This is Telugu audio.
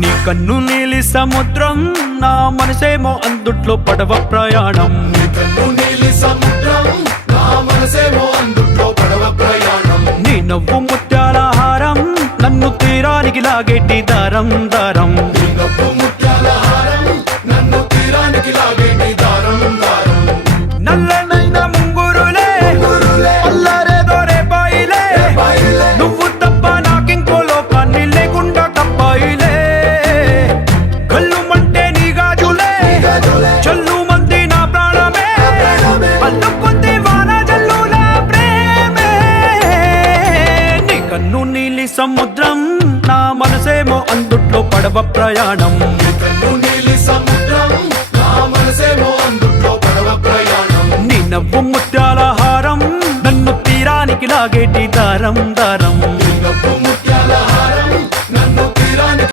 నీ కన్ను నీలి సముద్రం నా మనసేమో అందుట్లో పడవ ప్రయాణం. నీ కన్ను నీలి సముద్రం నా మనసేమో అందుట్లో పడవ ప్రయాణం. నీ నవ్వు ముత్యాల హారం నన్ను తీరానికి లాగేటి దారం దారం. నీ నవ్వు ముత్యాల హారం నన్ను తీరానికి లాగేటి దారం దారం. నల్లనైన ముంగురులే అల్లారేదో రేపాయిలే, నువ్వు తప్ప నాకింకో లోకాన్ని లేకుండా కప్పాయిలే. కళ్ళుమంటే నీ గాజులే చల్లు మంది నా ప్రాణమే, అల్లుకుంది వాన జల్లుల ప్రేమే. నీ కన్ను నీలి సముద్రం నా మనసేమో అందుట్లో పడవ ప్రయాణం. నీ కన్ను నీలి సముద్రం నా మనసేమో అందుట్లో పడవ ప్రయాణం. నీ నవ్వు ముత్యాల హారం నన్ను తీరానికి లాగేటి దారం దారం.